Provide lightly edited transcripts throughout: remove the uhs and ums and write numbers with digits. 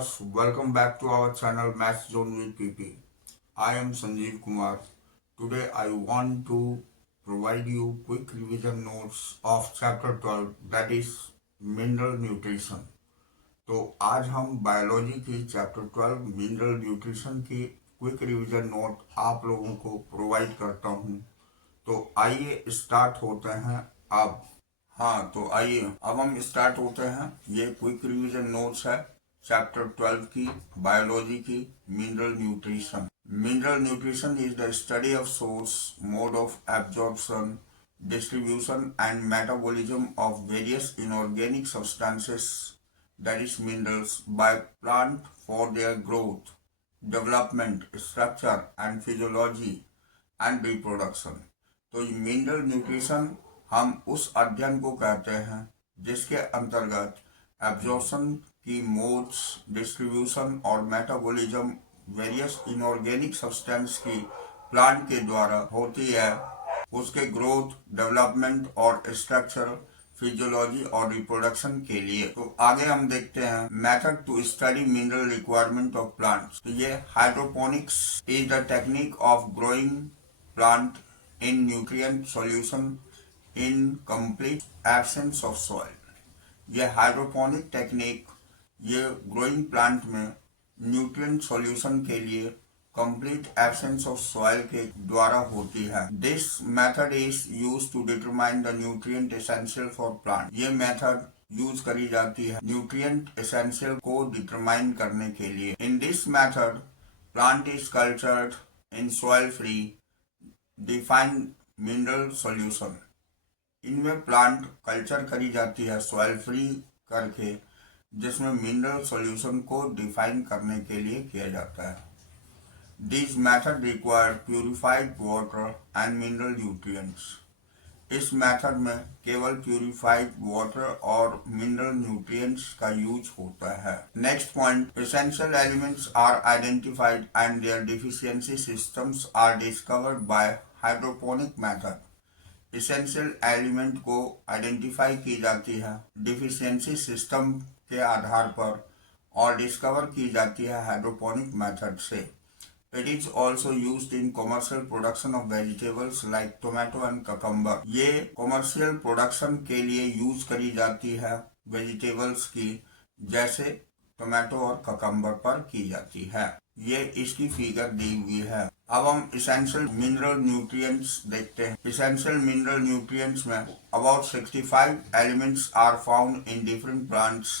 viewers, welcome back to our channel Math Zone with PP. I am Sanjeev Kumar. Today I want to provide you quick revision notes of chapter 12 that is mineral nutrition. तो आज हम biology की chapter 12 mineral nutrition की quick revision note आप लोगों को provide करता हूँ। तो आइए स्टार्ट होते हैं अब। तो आइए अब हम स्टार्ट होते हैं। ये क्विक रिवीजन नोट्स है चैप्टर 12 की बायोलॉजी की mineral nutrition. Mineral nutrition is the study of source, mode of absorption, distribution and metabolism of various inorganic substances that is minerals by plant for their growth, development, structure and physiology and reproduction। तो ये mineral nutrition हम उस अध्ययन को कहते हैं जिसके अंतर्गत एब्जॉर्प्शन की मोड्स, डिस्ट्रीब्यूशन और मेटाबॉलिज्म वेरियस इनऑर्गेनिक सब्सटेंस की प्लांट के द्वारा होती है, उसके ग्रोथ, डेवलपमेंट और स्ट्रक्चर, फिजियोलॉजी और रिप्रोडक्शन के लिए। तो आगे हम देखते हैं method to study mineral requirement of plants. तो ये hydroponics is the technique of growing plant in nutrient solution in complete absence of soil. ये हाइड्रोपोनिक टेक्निक ये ग्रोइंग प्लांट में न्यूट्रिएंट सॉल्यूशन के लिए कंप्लीट एब्सेंस ऑफ सॉइल के द्वारा होती है। This method is use to determine the nutrient essential for plant. ये मेथड यूज करी जाती है न्यूट्रिएंट एसेंशियल को डिटरमाइन करने के लिए। In this method plant is cultured in soil free defined mineral solution. इनमें प्लांट कल्चर करी जाती है सॉइल फ्री करके, जिसमें मिनरल सॉल्यूशन को डिफाइन करने के लिए किया जाता है। These methods require purified water and mineral nutrients। इस मेथड में केवल प्यूरिफाइड वाटर और मिनरल न्यूट्रिएंट्स का यूज होता है। Next point, essential elements are identified and their deficiency systems are discovered by hydroponic method. Essential element को identify की जाती है डिफिशियंसी सिस्टम के आधार पर और डिस्कवर की जाती है हाइड्रोपोनिक मेथड से। It is also used in commercial production of vegetables like tomato and cucumber। ये commercial production के लिए यूज करी जाती है वेजिटेबल्स की, जैसे टोमेटो और ककम्बर पर की जाती है। ये इसकी फिगर दी हुई है। अब हम इसेंशियल मिनरल न्यूट्रिएंट्स देखते हैं। इसेंशियल मिनरल न्यूट्रिएंट्स में about 65 elements are found in different plants.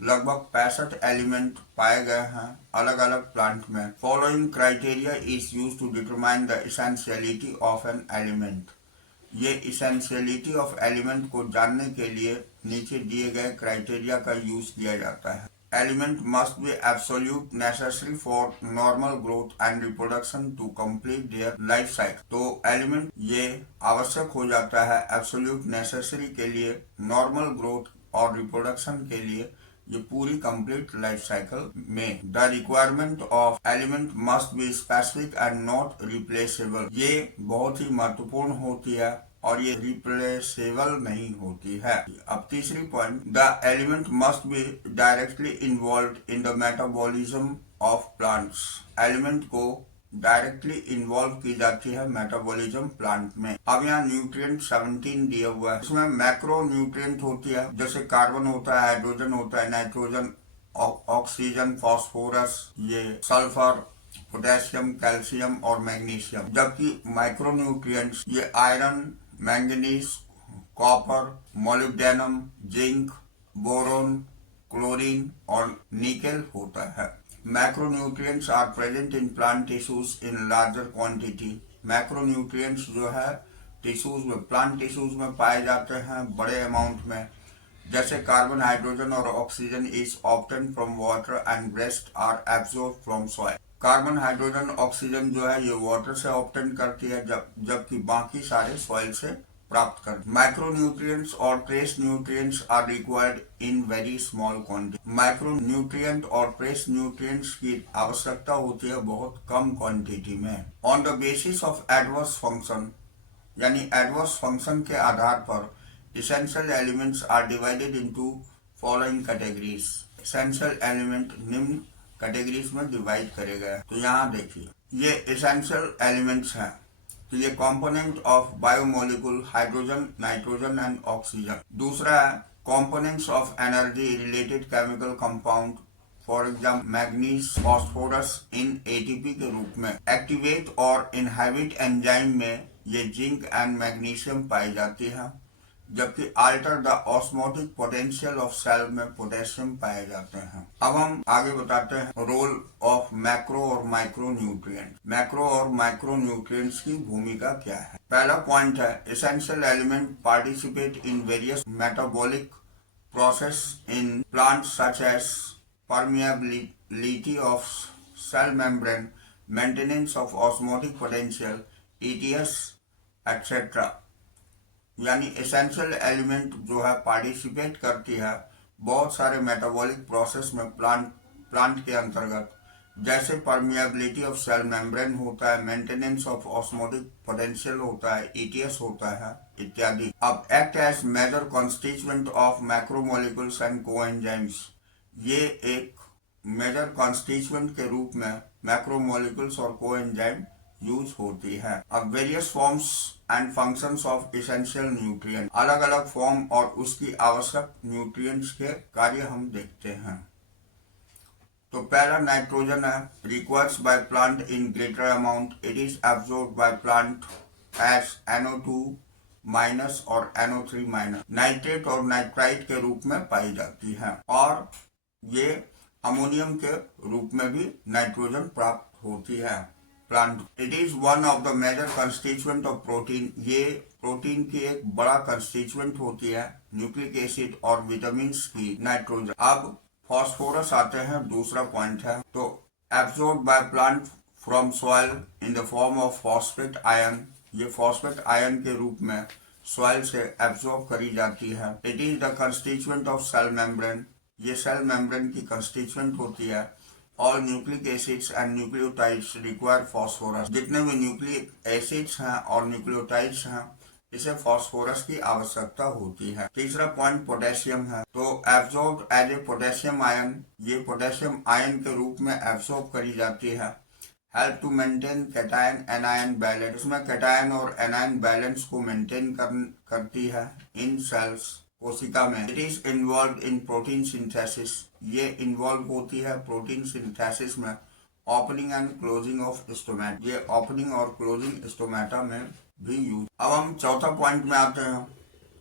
लगभग 65 एलिमेंट पाए गए हैं अलग अलग प्लांट में। Following criteria is use to determine the essentiality of an element. ये इसेंशियलिटी ऑफ एलिमेंट को जानने के लिए नीचे दिए गए क्राइटेरिया का यूज किया जाता है। Element must be absolute necessary for normal growth and reproduction to complete their life cycle. तो एलिमेंट ये आवश्यक हो जाता है एब्सोल्यूट नेसेसरी के लिए, नॉर्मल ग्रोथ और रिप्रोडक्शन के लिए, ये पूरी कंप्लीट लाइफ साइकिल में। The requirement of element must be specific and not replaceable. ये बहुत ही महत्वपूर्ण होती है और ये रिप्लेसेबल नहीं होती है। अब तीसरी point, the element must be directly involve in the metabolism of plants. Element को डायरेक्टली इन्वॉल्व की जाती है मेटाबॉलिज्म प्लांट में। अब यहाँ न्यूट्रिएंट 17 दिया हुआ है। इसमें मैक्रो न्यूट्रिएंट होती है, जैसे कार्बन होता है, हाइड्रोजन होता है, नाइट्रोजन, ऑक्सीजन, फास्फोरस, ये सल्फर, पोटेशियम, कैल्शियम और मैग्नीशियम। जबकि माइक्रो न्यूट्रिएंट्स ये iron, manganese, copper, molybdenum, zinc, boron, chlorine और निकेल होता है। Macronutrients are present in plant tissues in larger quantity. Macronutrients जो है टिश्यूज में, प्लांट टिश्यूज में पाए जाते हैं बड़े अमाउंट में, जैसे कार्बन, हाइड्रोजन और oxygen is obtain from water and rest are absorb from soil. Carbon, hydrogen, oxygen जो है ये वाटर से ऑब्टेन करती है, जबकि बाकी सारे सॉइल से प्राप्त कर। माइक्रोन्यूट्रिएंट्स और trace nutrients are required in very small quantity. Micronutrient और ट्रेस न्यूट्रिएंट्स की आवश्यकता होती है बहुत कम क्वांटिटी में। On the basis of adverse function, यानी एडवर्स फंक्शन के आधार पर essential elements are divided into following categories। Essential element निम्न कैटेगरीज में डिवाइड करे गए। तो यहाँ देखिए, ये एसेंशियल एलिमेंट्स हैं। तो ये component of biomolecule hydrogen, nitrogen and oxygen. दूसरा है components of energy related chemical compound, for example manganese, phosphorus in ATP के रूप में। एक्टिवेट और इनहाबिट एंजाइम में ये जिंक एंड मैग्नीशियम पाई जाती है, जबकि alter the osmotic potential of cell में पोटेशियम पाए जाते हैं। अब हम आगे बताते हैं रोल ऑफ मैक्रो और माइक्रो न्यूट्रिएंट। मैक्रो और माइक्रो न्यूट्रिएंट्स की भूमिका क्या है? पहला पॉइंट है essential element participate in various metabolic process in plants such as permeability of cell membrane, maintenance of osmotic potential, ETS, etc. यानी एसेंशियल एलिमेंट जो है पार्टिसिपेट करती है बहुत सारे मेटाबॉलिक प्रोसेस में प्लांट के अंतर्गत, जैसे परमिएबिलिटी ऑफ सेल मेम्ब्रेन होता है, मेंटेनेंस ऑफ ऑस्मोटिक पोटेंशियल होता है, ईटीएस होता है इत्यादि। अब act as major constituent of macromolecules and coenzymes. ये एक मेजर कॉन्स्टिट्यूएंट के रूप में मैक्रोमोलिक्यूल्स और कोएंजाइम यूज होती है। अब various forms and functions of essential nutrient, अलग अलग फॉर्म और उसकी आवश्यक न्यूट्रिएंट्स के कार्य हम देखते हैं। तो पहला नाइट्रोजन है, requires by plant in greater amount, it is absorbed by plant as NO2 minus और NO3 माइनस। नाइट्रेट और नाइट्राइट के रूप में पाई जाती है, और ये अमोनियम के रूप में भी नाइट्रोजन प्राप्त होती है plant. It is one of the major constituent of protein. ये प्रोटीन की एक बड़ा कंस्टिट्यूएंट होती है, न्यूक्लिक एसिड और विटामिन की नाइट्रोजन। अब फॉस्फोरस आते हैं, दूसरा पॉइंट है। तो absorb by plant from soil in the form of phosphate ion. ये फॉस्फेट आयन के रूप में सॉइल से एब्जॉर्ब करी जाती है। It is the constituent of cell membrane. ये सेल मेम्ब्रेन की कंस्टिट्यूएंट होती है। All nucleic acids and nucleotides require phosphorus. जितने भी न्यूक्लिक एसिड्स हैं और न्यूक्लियोटाइड्स हैं, इसे फॉस्फोरस की आवश्यकता होती है। तीसरा पॉइंट पोटेशियम है। तो absorb as a potassium ion, ये पोटेशियम आयन के रूप में एब्जॉर्ब करी जाती है। Help to maintain cation anion balance. इसमें कैटायन और एनायन बैलेंस को मेंटेन करती है इन सेल्स, कोशिका में। It is involve in protein synthesis. ये इन्वॉल्व होती है प्रोटीन सिंथेसिस में। Opening and closing of stomata, ये ओपनिंग और क्लोजिंग स्टोमेटा में भी यूज। अब हम चौथा पॉइंट में आते हैं,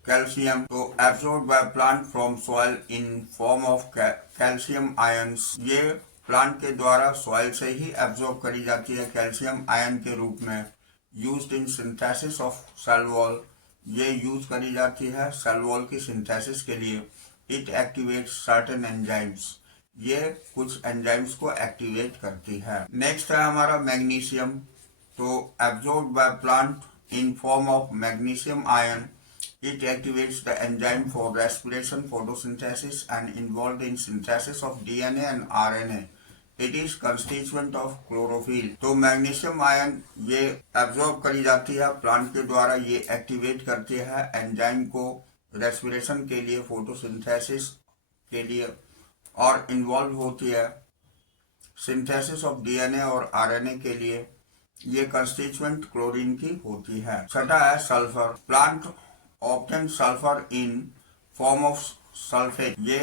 कैल्शियम। तो absorb by plant from soil in form of calcium ions. ये प्लांट के द्वारा सॉइल से ही एब्जॉर्ब करी जाती है कैल्शियम आयन के रूप में। Used in synthesis of cell wall, ये यूज करी जाती है सेल वॉल की सिंथेसिस के लिए। इट एक्टिवेट्स सर्टेन एंजाइम्स, ये कुछ एंजाइम्स को एक्टिवेट करती है। नेक्स्ट है हमारा मैग्नीशियम। तो absorbed by plant in form of magnesium ion, it activates the enzyme for respiration, photosynthesis and involved in synthesis of DNA and RNA। It is constituent of chlorophyll. तो magnesium ion ये absorb करी जाती है plant के द्वारा, ये activate करती है एंजाइम को रेस्पिरेशन के लिए, फोटोसिंथेसिस के लिए, और इन्वॉल्व होती है सिंथेसिस ऑफ DNA और RNA के लिए। ये कंस्टिट्यूएंट क्लोरीन की होती है। छठा है sulphur. Plant obtain sulphur in form of sulphate. ये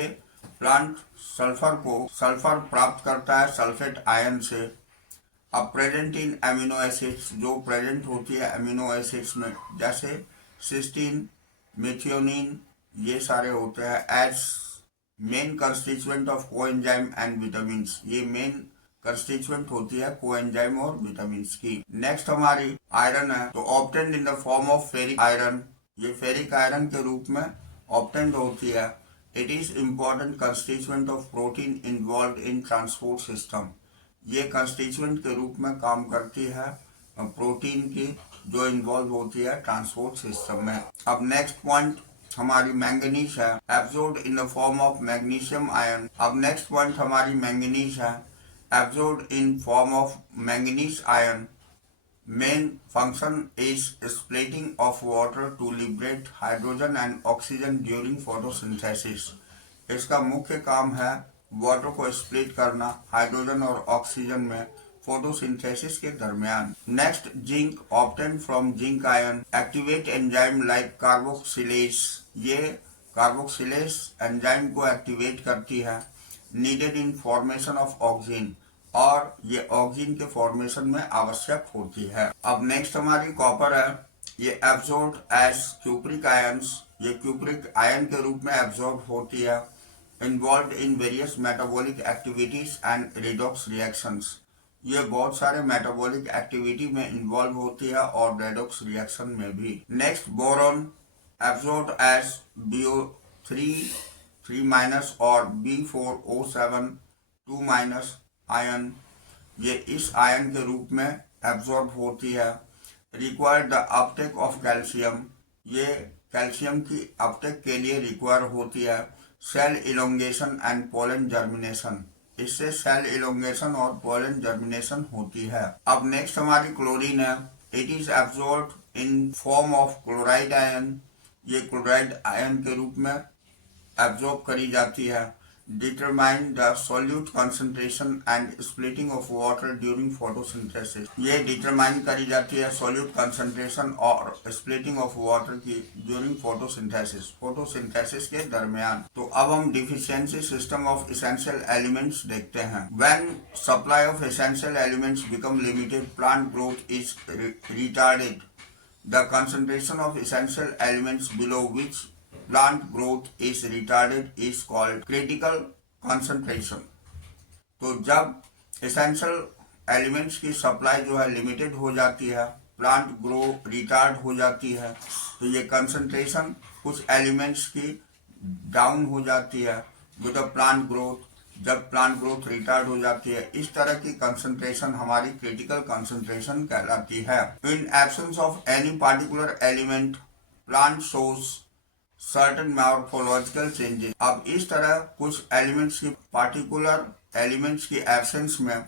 प्लांट सल्फर प्राप्त करता है सल्फेट आयन से। अब प्रेजेंट इन एमिनो एसिड्स, जो प्रेजेंट होती है एमिनो एसिड्स में, जैसे सिस्टीन, मेथियोनिन, ये सारे होते हैं। As main constituent of coenzyme and vitamin, ये मेन कंस्टिट्यूएंट होती है कोएंजाइम और विटामिन की। नेक्स्ट हमारी आयरन है। तो obtained in the form of ferric iron, ये फेरिक आयरन के रूप में ऑब्टेन्ड होती है। It is important constituent of protein involve in transport system, ये कंस्टिट्यूएंट के रूप में काम करती है प्रोटीन की, जो इन्वॉल्व होती है ट्रांसपोर्ट सिस्टम में। अब नेक्स्ट पॉइंट हमारी मैंगनीज है, absorbed in the form of magnesium ion. अब नेक्स्ट पॉइंट हमारी मैंगनीज है, absorbed in form of manganese ion. Main function is splitting of water to liberate hydrogen and oxygen during photosynthesis। इसका मुख्य काम है water को split करना hydrogen और ऑक्सीजन में फोटोसिंथेसिस के दरमियान। Next, zinc obtain from zinc ion activate enzyme like carboxylase. ये कार्बोक्सिलेज एंजाइम को एक्टिवेट करती है, needed in formation of oxygen, और ये ऑक्सीजन के फॉर्मेशन में आवश्यक होती है। अब नेक्स्ट हमारी कॉपर है। ये एब्जॉर्ब एज क्यूप्रिक आयंस, ये क्यूप्रिक आयन के रूप में एब्जॉर्ब होती है, involve in various metabolic activities and redox reactions. ये बहुत सारे मेटाबॉलिक एक्टिविटी में इन्वॉल्व होती है और रेडॉक्स रिएक्शन में भी। Next, boron absorb as BO3 और B4O7 2- आयन, ये इस आयन के रूप में एब्जॉर्ब होती है। Required the uptake of calcium, ये कैल्शियम की अपटेक के लिए रिक्वायर होती है। Cell elongation and pollen germination, इससे सेल इलोंगेशन और पोलन जर्मिनेशन होती है। अब नेक्स्ट हमारी क्लोरीन है। It is absorb in form of chloride ion, ये क्लोराइड आयन के रूप में एब्जॉर्ब करी जाती है। Determine the solute concentration and splitting of water during photosynthesis, ये डिटरमाइन करी जाती है सॉल्यूट कंसंट्रेशन और स्प्लिटिंग ऑफ वाटर की ड्यूरिंग फोटोसिंथेसिस, फोटोसिंथेसिस के दरमियान। तो अब हम deficiency system of essential elements देखते हैं। When supply of essential elements become limited, plant growth is retarded. The concentration of essential elements below which plant growth is retarded is called critical concentration। तो जब essential elements की supply जो है limited हो जाती है, प्लांट ग्रो रिटार्ड हो जाती है, तो ये कंसंट्रेशन कुछ एलिमेंट्स की डाउन हो जाती है विद प्लांट ग्रोथ। जब प्लांट ग्रोथ रिटार्ड हो जाती है, इस तरह की कंसंट्रेशन हमारी क्रिटिकल कंसंट्रेशन कहलाती है। In absence of any particular element, plant shows certain morphological changes. अब इस तरह कुछ एलिमेंट्स की, पार्टिकुलर एलिमेंट्स की एब्सेंस में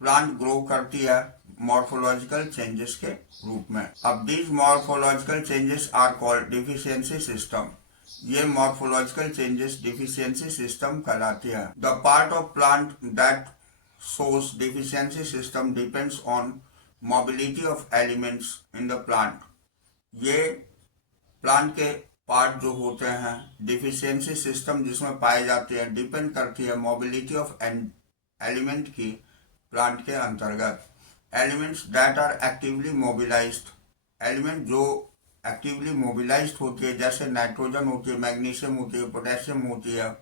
प्लांट ग्रो करती है मॉर्फोलॉजिकल चेंजेस के रूप में। अब these morphological changes are called deficiency system, ये मॉर्फोलॉजिकल चेंजेस डिफिशियंसी सिस्टम कहलाती है। The part of plant that shows deficiency system depends on mobility of elements in the plant. ये प्लांट के पार्ट जो होते हैं डिफिशियंसी सिस्टम जिसमें पाए जाते हैं, डिपेंड करती है मोबिलिटी ऑफ एलिमेंट की प्लांट के अंतर्गत। Elements that are actively mobilised, element जो एक्टिवली मोबिलाइज्ड होती है, जैसे नाइट्रोजन होती है, मैग्नीशियम होती है, पोटेशियम होती है,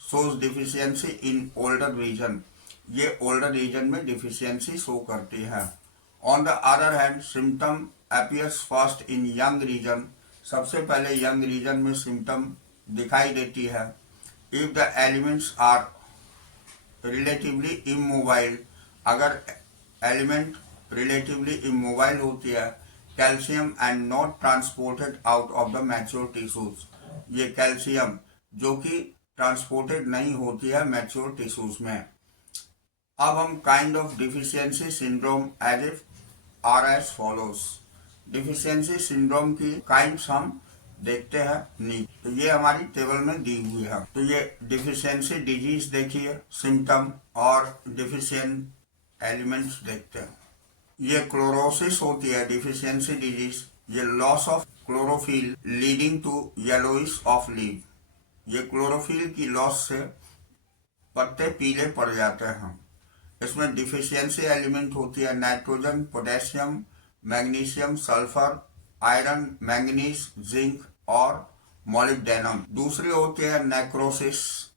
shows deficiency in older region, ये ओल्डर रीजन में डिफिशियंसी शो करती है। On the other hand, symptom appears first in young region, सबसे पहले यंग रीजन में सिम्टम दिखाई देती है। If the elements are relatively immobile, अगर एलिमेंट रिलेटिवली इमोबाइल होती है, calcium and not transported out of the mature tissues, ये कैल्शियम जो कि ट्रांसपोर्टेड नहीं होती है मैच्योर टिश्यूज में। अब हम kind of deficiency syndrome as if are as follows. Deficiency syndrome की काइंड्स हम देखते हैं नीचे, तो ये हमारी टेबल में दी हुई है। तो ये डिफिशियंसी डिजीज देखिए, सिम्टम और डिफिशियंट एलिमेंट्स देखते हैं। ये क्लोरोसिस होती है डिफिशियंसी डिजीज, ये loss of chlorophyll leading to yellowish of leave, ये क्लोरोफिल की लॉस से पत्ते पीले पड़ जाते हैं। इसमें डिफिशियंसी एलिमेंट होती है nitrogen, potassium, magnesium, sulphur, iron, manganese, zinc और मोलिब्डेनम। दूसरी होती है नेक्रोसिस,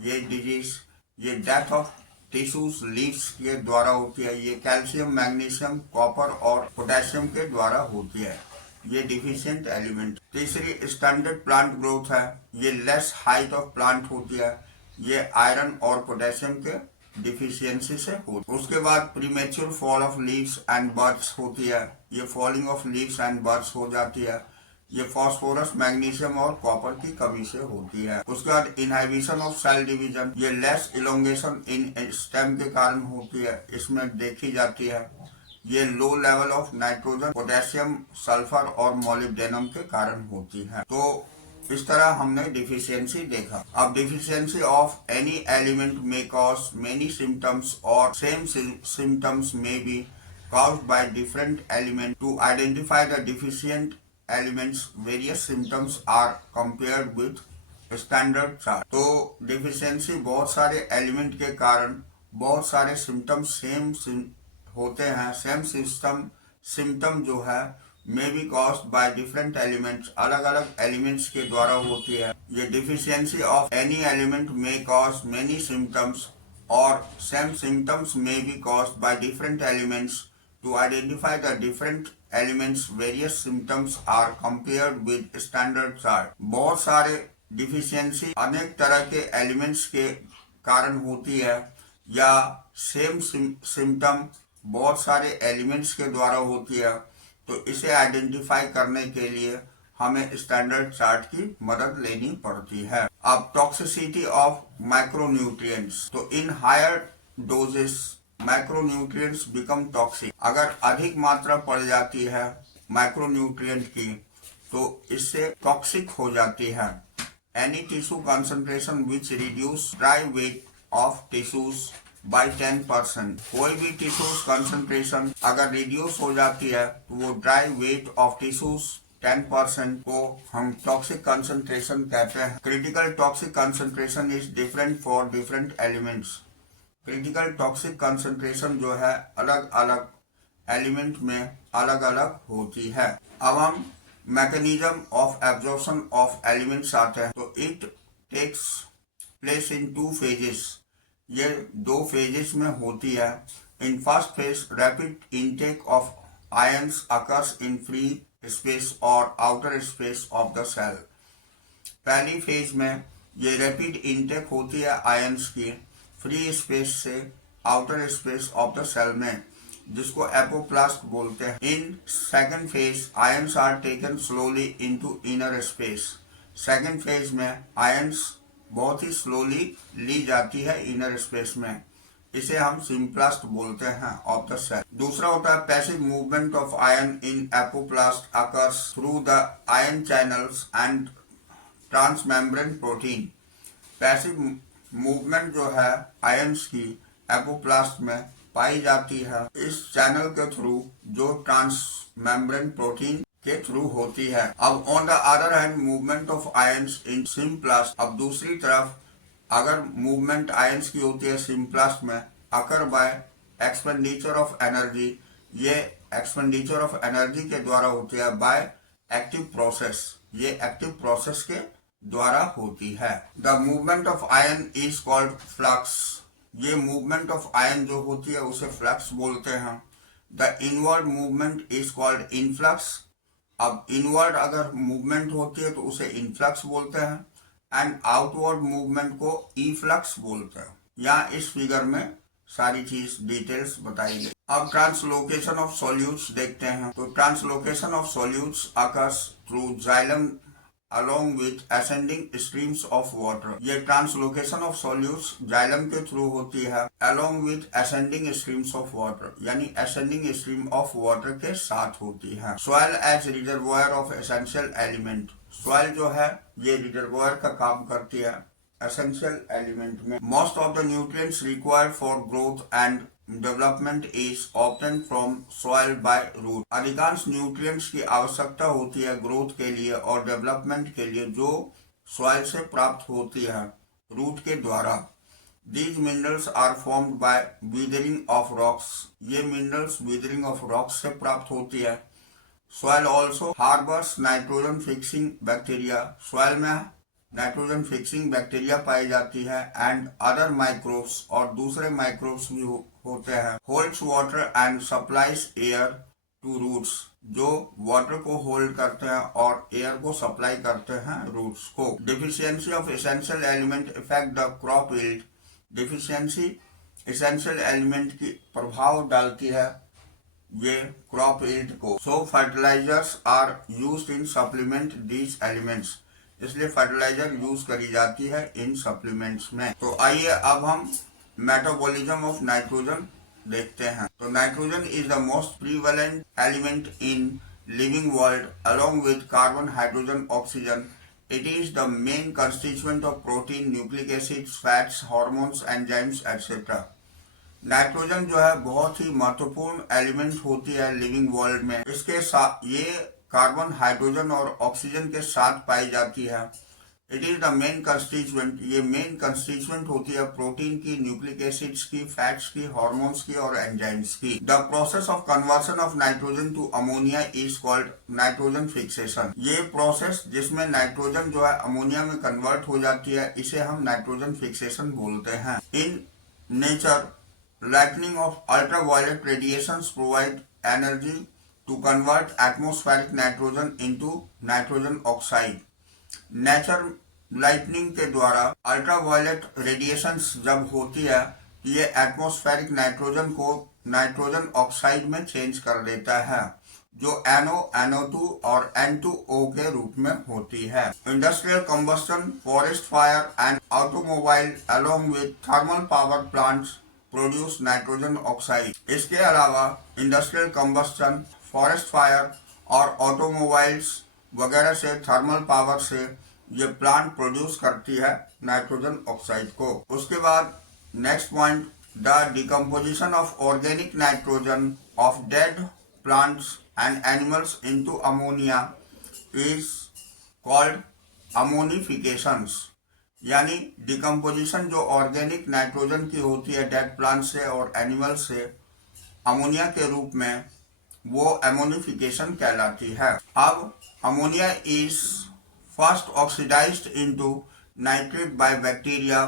ये डिजीज, ये डेथ ऑफ टिश्यूज लीव्स के द्वारा होती है, ये कैल्शियम, मैग्नीशियम, कॉपर और पोटेशियम के द्वारा होती है, ये डिफिशियंट एलिमेंट। तीसरी स्टैंडर्ड प्लांट ग्रोथ है, ये लेस हाइट ऑफ प्लांट होती है, ये आयरन और पोटेशियम के डिफिशियंसी से होती। उसके बाद premature fall of leaves and birds होती है, ये falling of leaves and birds हो जाती है, ये फास्फोरस, मैग्नीशियम और कॉपर की कमी से होती है। उसके बाद इनहाइबिशन ऑफ सेल डिवीजन, ये लेस इलोंगेशन इन स्टेम के कारण होती है, इसमें देखी जाती है। ये low level of nitrogen, potassium, sulphur और मोलिब्डेनम के कारण होती है। तो इस तरह हमने डिफिशियंसी देखा। अब डिफिशियंसी ऑफ एनी एलिमेंट में कॉज मेनी सिम्टम्स और सेम सिम्टम्स में B caused by different element. To identify the deficient elements, various symptoms are compared with standard chart. तो deficiency बहुत सारे element के कारण बहुत सारे symptoms same होते हैं। same symptom जो है may be caused by different elements, अलग अलग elements के द्वारा होती है। ये deficiency of any element may cause many symptoms or same symptoms may be caused by different elements. To identify the different elements, various symptoms are compared with standard chart. बहुत सारे deficiency अनेक तरह के एलिमेंट्स के कारण होती है या सेम सिम्टम बहुत सारे एलिमेंट्स के द्वारा होती है। तो इसे आइडेंटिफाई करने के लिए हमें स्टैंडर्ड चार्ट की मदद लेनी पड़ती है। अब टॉक्सिसिटी ऑफ माइक्रोन्यूट्रिएंट्स, तो in higher doses micronutrients become toxic. अगर अधिक मात्रा पड़ जाती है माइक्रोन्यूट्रिएंट की तो इससे टॉक्सिक हो जाती है। Any tissue concentration which reduce dry weight of tissues by 10%। कोई भी टिश्यूज कंसंट्रेशन अगर रिड्यूस हो जाती है तो वो ड्राई वेट ऑफ टिश्यूज 10% को हम टॉक्सिक कंसंट्रेशन कहते हैं। Critical toxic concentration is different for different elements. Critical toxic concentration जो है अलग अलग एलिमेंट में अलग अलग होती है। अब हम mechanism of absorption of elements आते हैं। तो it takes place in 2 phases. ये 2 फेजेस में होती है। In first phase rapid intake of ions occurs in free space और outer space of the cell. पहली फेज में ये रैपिड इनटेक होती है आयंस की फ्री स्पेस से outer space of the cell में, जिसको एपोप्लास्ट बोलते हैं। In second phase ions are taken slowly into inner space. Second phase में आयंस बहुत ही स्लोली ली जाती है इनर स्पेस में। इसे हम सिम्प्लास्ट बोलते हैं ऑफ द सेल। दूसरा होता है passive movement of ion in apoplast occurs through the ion channels and transmembrane protein. Passive movement जो है आयंस की एपोप्लास्ट में पाई जाती है इस चैनल के थ्रू जो ट्रांसमेम्ब्रेन प्रोटीन के थ्रू होती है। अब on the other hand movement of ions in symplast, अब दूसरी तरफ अगर मूवमेंट आयंस की होती है सिम्प्लास्ट में occur by expenditure of energy, ये एक्सपेंडिचर ऑफ एनर्जी के द्वारा होती है बाय एक्टिव प्रोसेस, ये एक्टिव प्रोसेस के द्वारा होती है। The movement of ion is called flux. ये मूवमेंट ऑफ आयन जो होती है उसे फ्लक्स बोलते हैं। The inward movement is called influx. अब इनवर्ड अगर मूवमेंट होती है तो उसे इनफ्लक्स बोलते हैं एंड आउटवर्ड मूवमेंट को इफ्लक्स बोलते हैं। यहाँ इस फिगर में सारी चीज डिटेल्स बताई गई। अब ट्रांसलोकेशन ऑफ सॉल्यूट्स देखते हैं। तो translocation of solutes occurs through xylem along with ascending streams of water। ये ट्रांसलोकेशन ऑफ सॉल्यूट्स जाइलम के थ्रू होती है along with ascending streams of water, यानी ascending stream of water के साथ होती है। soil as reservoir of essential element। soil जो है ये रिजर्वायर का काम करती है essential element में। most of the nutrients required for growth and development is obtain from soil by root. अधिकांश न्यूट्रिएंट्स की आवश्यकता होती है ग्रोथ के लिए और डेवलपमेंट के लिए जो सॉइल से प्राप्त होती है रूट के द्वारा। These minerals are formed by weathering of rocks. ये मिनरल्स विदरिंग ऑफ रॉक्स से प्राप्त होती है। Soil also harbours nitrogen fixing bacteria. Soil में नाइट्रोजन फिक्सिंग बैक्टीरिया पाई जाती है एंड अदर माइक्रोब्स, और दूसरे माइक्रोब्स भी होते हैं। Holds water and supplies air to roots, जो वाटर को होल्ड करते हैं और एयर को सप्लाई करते हैं रूट्स को। Deficiency of essential element effect the crop yield. Deficiency essential element की प्रभाव डालती है ये क्रॉप यील्ड को। So fertilizers are used in supplement these elements. इसलिए फर्टिलाइजर यूज करी जाती है इन सप्लीमेंट्स में। तो आइए अब हम मेटाबॉलिज्म ऑफ नाइट्रोजन देखते हैं। तो nitrogen is the most prevalent element in living world along with carbon, hydrogen, oxygen. It is the main constituent of protein, nucleic acids, fats, hormones, enzymes, etc. Nitrogen जो है बहुत ही महत्वपूर्ण element होती है living world में। इसके साथ ये कार्बन, हाइड्रोजन और ऑक्सीजन के साथ पाई जाती है। It is the main constituent, ये मेन कंस्टिट्यूएंट होती है प्रोटीन की, न्यूक्लिक एसिड्स की, फैट्स की, हार्मोन्स की और एंजाइम्स की। The process of conversion of nitrogen to ammonia is called nitrogen fixation. ये प्रोसेस जिसमें नाइट्रोजन जो है अमोनिया में कन्वर्ट हो जाती है, इसे हम नाइट्रोजन फिक्सेशन बोलते हैं। In nature, lightning of ultraviolet radiations provide energy to convert atmospheric nitrogen into nitrogen oxide. Nature lightning के द्वारा अल्ट्रावायलेट रेडिएशंस जब होती है, ये एटमॉस्फेरिक नाइट्रोजन को नाइट्रोजन ऑक्साइड में चेंज कर देता है, जो NO, NO2 और N2O के रूप में होती है। Industrial combustion, forest fire and automobile along with thermal power plants produce nitrogen oxide. इसके अलावा इंडस्ट्रियल कंबस्टन, फॉरेस्ट फायर और ऑटोमोबाइल्स वगैरह से, थर्मल पावर से ये प्लांट प्रोड्यूस करती है नाइट्रोजन ऑक्साइड को। उसके बाद next point, the decomposition of organic nitrogen of dead plants and animals into ammonia is called ammonifications. यानी डिकम्पोजिशन जो ऑर्गेनिक नाइट्रोजन की होती है डेड प्लांट से और एनिमल से अमोनिया के रूप में, वो अमोनिफिकेशन कहलाती है। अब ammonia is first oxidised into nitrate by bacteria.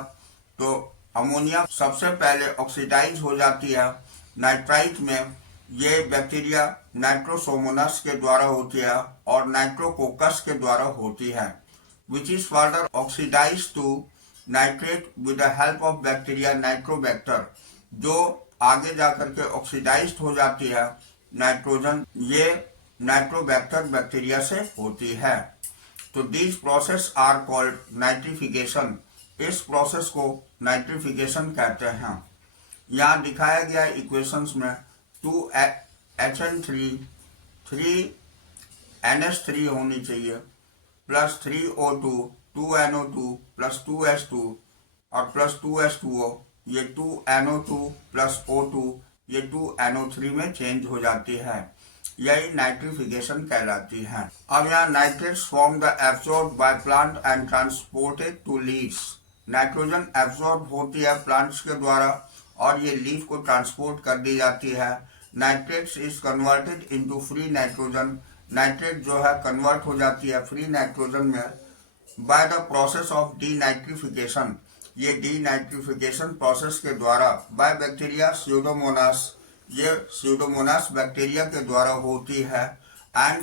तो अमोनिया सबसे पहले ऑक्सीडाइज हो जाती है नाइट्राइट में। ये बैक्टीरिया नाइट्रोसोमोनास के द्वारा होती है और नाइट्रोकोकस के द्वारा होती है, which is further oxidized to nitrate with the help of bacteria Nitrobacter, जो आगे जाकर के ऑक्सीडाइज्ड हो जाती है नाइट्रोजन, ये नाइट्रोबैक्टर बैक्टीरिया से होती है। तो this process are called nitrification. इस प्रोसेस को नाइट्रिफिकेशन कहते हैं। यहाँ दिखाया गया इक्वेशंस में 2HN3 3NH3 होनी चाहिए, plus 3O2 2NO2 plus 2H2 और प्लस 2H2O, ये 2NO2 प्लस O2 ये 2NO3 में चेंज हो जाती है। यही नाइट्रिफिकेशन कहलाती है। अब यहाँ nitrates form the absorb by plant and transported to leaves. Nitrogen absorb होती है प्लांट्स के द्वारा और ये लीफ को ट्रांसपोर्ट कर दी जाती है। Nitrates is converted into free nitrogen. Nitrate जो है कन्वर्ट हो जाती है फ्री नाइट्रोजन में by the process of denitrification. ये डीनाइट्रिफिकेशन प्रोसेस के द्वारा बाय बैक्टीरिया स्यूडोमोनास, ये स्यूडोमोनास बैक्टीरिया के द्वारा होती है, एंड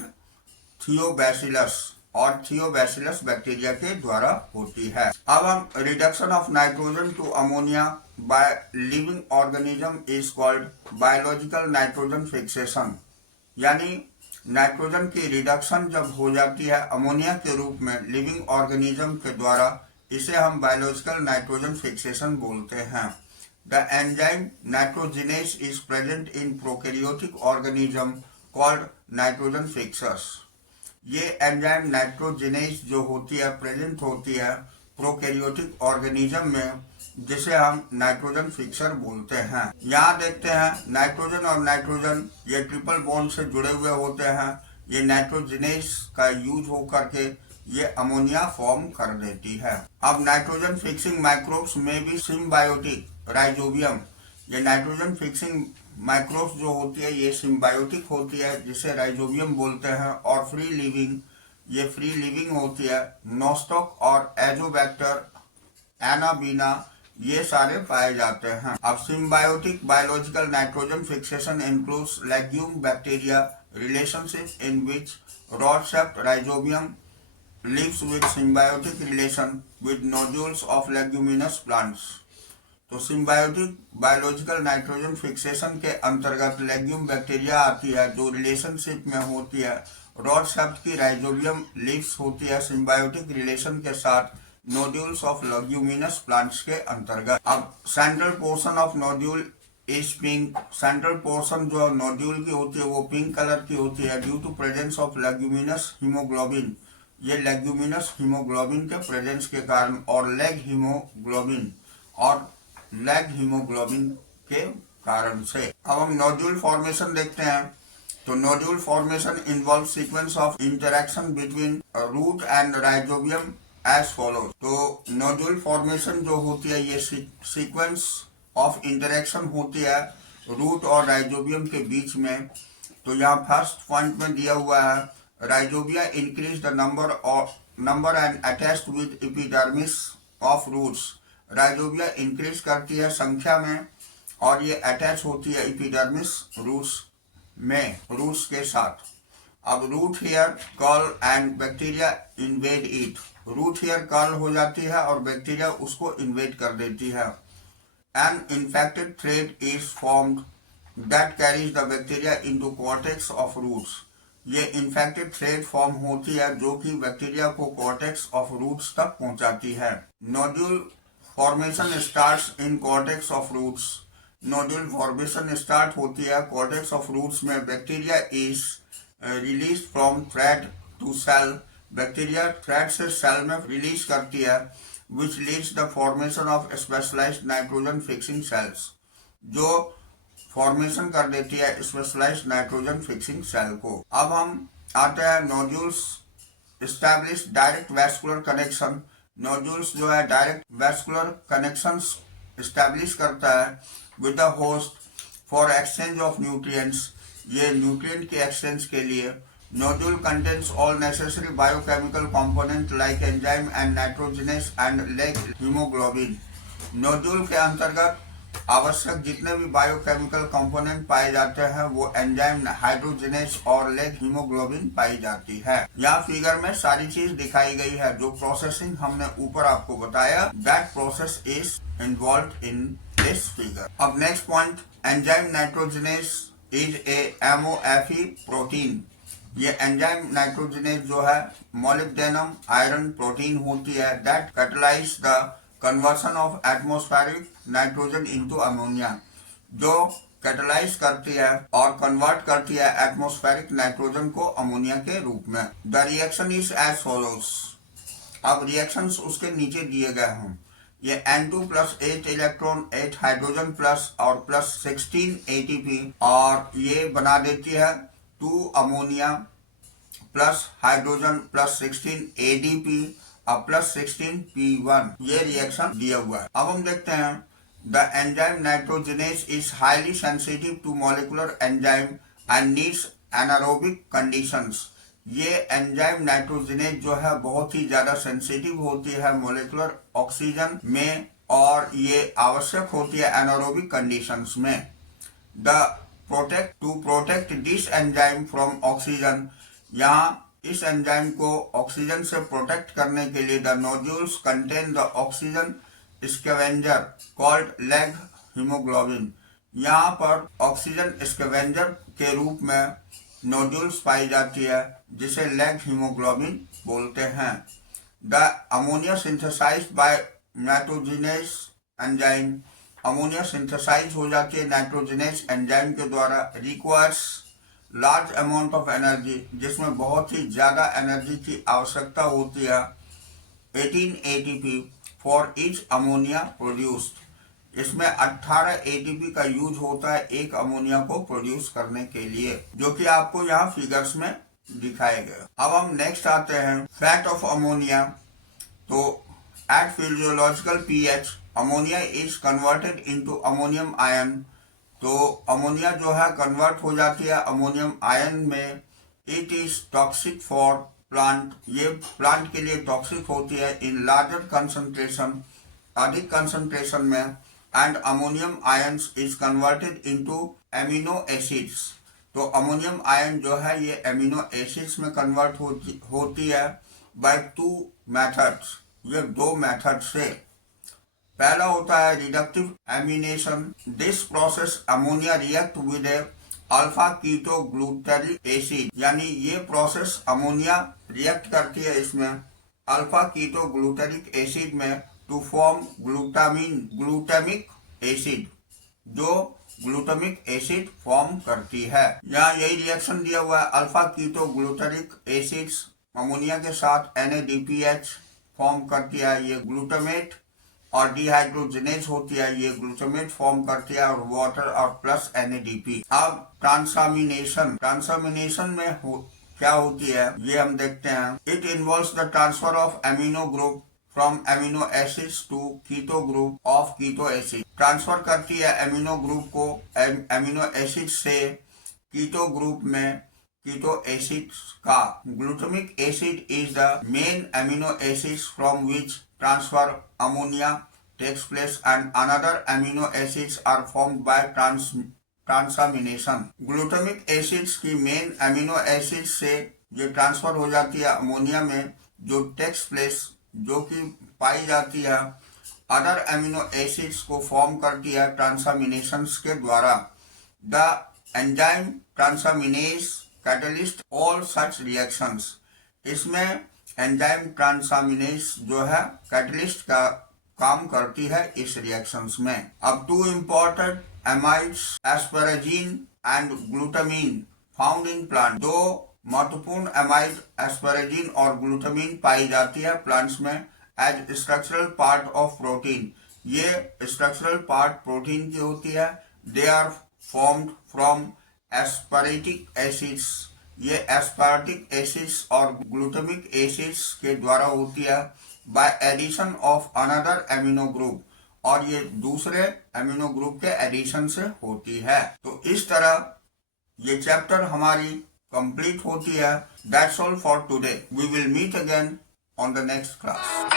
थियोबैसिलस और थियोबैसिलस बैक्टीरिया के द्वारा होती है। अब हम reduction of nitrogen to ammonia by living organism is called biological nitrogen fixation. यानी नाइट्रोजन की रिडक्शन जब हो जाती है अमोनिया के रूप में लिविंग ऑर्गेनिज्म के द्वारा, इसे हम बायोलॉजिकल नाइट्रोजन फिक्सेशन बोलते हैं। The enzyme nitrogenous is present in prokaryotic organism called nitrogen fixers. ये एंजाइम नाइट्रोजिनेस जो होती है प्रेजेंट होती है प्रोकैरियोटिक ऑर्गेनिज्म में, जिसे हम नाइट्रोजन फिक्सर बोलते हैं। यहाँ देखते हैं नाइट्रोजन और नाइट्रोजन ये ट्रिपल बॉन्ड से जुड़े हुए होते हैं। ये नाइट्रोजिनेस का यूज होकर के ये अमोनिया फॉर्म कर देती है। अब नाइट्रोजन फिक्सिंग माइक्रोब्स में भी सिम्बायोटिक राइजोबियम, ये नाइट्रोजन फिक्सिंग माइक्रोब्स जो होती है ये सिम्बायोटिक होती है, जिसे राइजोबियम बोलते हैं। और फ्री लिविंग, ये फ्री लिविंग होती है। नोस्टॉक और एजोबैक्टर, एनाबीना, ये सारे पाए जाते हैं। अब symbiotic biological nitrogen fixation includes legume bacteria relationship in which rod shaped rhizobium lives with symbiotic relation with nodules of leguminous plants। तो सिम्बायोटिक बायोलॉजिकल नाइट्रोजन फिक्सेशन के अंतर्गत लेग्यूम बैक्टीरिया आती है जो रिलेशनशिप में होती है। रॉड शेप्ड की राइजोबियम लीव्स होती है सिम्बायोटिक रिलेशन के साथ नोड्यूल्स ऑफ लेग्यूमिनस प्लांट्स के अंतर्गत। अब central portion of nodule is pink. Central portion जो नोड्यूल की होती है वो पिंक कलर की होती है due to presence of leguminous haemoglobin. ये लेग्यूमिनस हीमोग्लोबिन के प्रेजेंस के कारण और लेग हीमोग्लोबिन के कारण से। अब हम नोड्यूल फॉर्मेशन देखते हैं। तो nodule formation involve sequence of interaction between root and rhizobium as follows. तो नोड्यूल फॉर्मेशन जो होती है ये सीक्वेंस ऑफ इंटरेक्शन होती है रूट और राइजोबियम के बीच में। तो यहाँ फर्स्ट पॉइंट में दिया हुआ है, rhizobia increase the number and attached with epidermis of roots. Rhizobia increase करती है संख्या में और ये अटैच होती है एपिडर्मिस रूट्स के साथ। अब root hair curl and bacteria invade it. Root hair curl हो जाती है और बैक्टीरिया उसको इन्वेड कर देती है। An infected thread is formed that carries the bacteria into cortex of roots. ये infected thread form होती है जो कि बैक्टीरिया को cortex of roots तक पहुंचाती है। Nodule formation starts in cortex of roots. Nodule formation start होती है cortex of roots में। Bacteria is released from thread to cell. Bacteria thread से सेल में रिलीज करती है which leads the formation of specialized nitrogen fixing cells, जो formation कर देती है स्पेशलाइज्ड नाइट्रोजन फिक्सिंग सेल को। अब हम आते हैं nodules establish direct vascular connection. Nodules जो है डायरेक्ट वैस्कुलर कनेक्शंस एस्टैब्लिश करता है with the host for exchange of nutrients. ये न्यूट्रिएंट के एक्सचेंज के लिए। Nodule contains all necessary biochemical components like enzyme and nitrogenase and leg hemoglobin. Nodule के अंतर्गत आवश्यक जितने भी बायोकेमिकल कंपोनेंट पाए जाते हैं वो एंजाइम, हाइड्रोजनेस और लेग हीमोग्लोबिन पाई जाती है। यहाँ फिगर में सारी चीज दिखाई गई है। जो प्रोसेसिंग हमने ऊपर आपको बताया, that process is involve in this figure. अब next point, enzyme nitrogenase is a MoFe protein. ये एंजाइम नाइट्रोजनेज जो है मोलिब्डेनम आयरन प्रोटीन होती है that catalyse the conversion of atmospheric nitrogen into ammonia, जो कैटलाइज करती है और कन्वर्ट करती है एटमॉस्फेरिक नाइट्रोजन को अमोनिया के रूप में। The reaction is as follows. अब रिएक्शंस उसके नीचे दिए गए हैं। ये N2 plus 8 electron 8 hydrogen plus और प्लस 16 ATP और ये बना देती है 2 ammonia plus hydrogen plus 16 ADP और प्लस 16 P1। ये रिएक्शन दिया हुआ है। अब हम देखते हैं the enzyme nitrogenase is highly sensitive to molecular enzyme and needs anaerobic conditions. ये एंजाइम नाइट्रोजनेस जो है बहुत ही ज्यादा सेंसिटिव होती है मॉलिक्यूलर ऑक्सीजन में और ये आवश्यक होती है एनारोबिक कंडीशंस में। To protect this enzyme from oxygen. यहाँ इस एंजाइम को ऑक्सीजन से प्रोटेक्ट करने के लिए the nodules contain the oxygen scavenger called leg haemoglobin. यहाँ पर ऑक्सीजन स्कैवेंजर के रूप में नोड्यूल्स पाई जाती है जिसे लेग हीमोग्लोबिन बोलते हैं। The ammonia synthesised by nitrogenase enzyme. Ammonia synthesise हो जाती है नाइट्रोजनेस एंजाइम के द्वारा। Requires large amount of energy, जिसमें बहुत ही ज्यादा एनर्जी की आवश्यकता होती है। 18 ATP for each ammonia produced. इसमें 18 ATP का यूज होता है एक अमोनिया को प्रोड्यूस करने के लिए, जो कि आपको यहाँ फिगर्स में दिखाए गए। अब हम नेक्स्ट आते हैं फैट ऑफ अमोनिया। तो at physiological pH ammonia is converted into ammonium ion. तो अमोनिया जो है कन्वर्ट हो जाती है अमोनियम आयन में। It is toxic for plant. ये प्लांट के लिए टॉक्सिक होती है इन लार्जर कंसंट्रेशन, अधिक कंसंट्रेशन में। And ammonium ions is converted into amino acids. तो अमोनियम आयन जो है ये एमिनो एसिड्स में कन्वर्ट होती है बाय 2 मेथड्स। ये 2 मेथड से। पहला होता है reductive amination. This process ammonia react with alpha keto glutaric acid. यानी ये प्रोसेस अमोनिया रिएक्ट करती है इसमें अल्फा कीटो ग्लूटारिक एसिड में टू फॉर्म ग्लूटामिक एसिड, जो ग्लूटामिक एसिड फॉर्म करती है। यहाँ यही रिएक्शन दिया हुआ है। Alpha keto glutaric acids ammonia के साथ NADPH फॉर्म करती है ये ग्लूटामेट, और डिहाइड्रोजनेज होती है ये ग्लूटामेट फॉर्म करती है, और वाटर और प्लस NADP। अब ट्रांसअमीनेशन में क्या होती है ये हम देखते हैं। It involves the transfer of amino group from amino acids to keto group of keto acid. Transfer करती है एमिनो ग्रुप को एमिनो एसिड से कीटो ग्रुप में कीटो एसिड्स का। Glutamic acid is the main amino acids from which transfer ammonia takes place and another amino acids are formed by transamination। Glutamic acids की main amino acid से ये transfer हो जाती है ammonia में, जो टेक्स प्लेस जो कि पाई जाती है अदर एमिनो एसिड्स को फॉर्म करती है ट्रांसामिनेशन के द्वारा। The enzyme transaminase catalyst all such reactions. इसमें एंजाइम ट्रांसामिनेज जो है कैटलिस्ट का काम करती है इस रिएक्शंस में। अब two important amides asparagine and glutamine found in plant. दो महत्वपूर्ण एमाइड एस्पेराजीन और ग्लूटामीन पाई जाती है प्लांट्स में as structural part of protein. ये स्ट्रक्चरल पार्ट प्रोटीन की होती है। They are formed from aspartic acids. ये एस्पार्टिक एसिड्स और ग्लूटामिक एसिड्स के द्वारा होती है by addition of another amino group, और ये दूसरे एमिनो ग्रुप के एडिशन से होती है। तो इस तरह ये चैप्टर हमारी कंप्लीट होती है। That's all for today. We will meet again on the next class.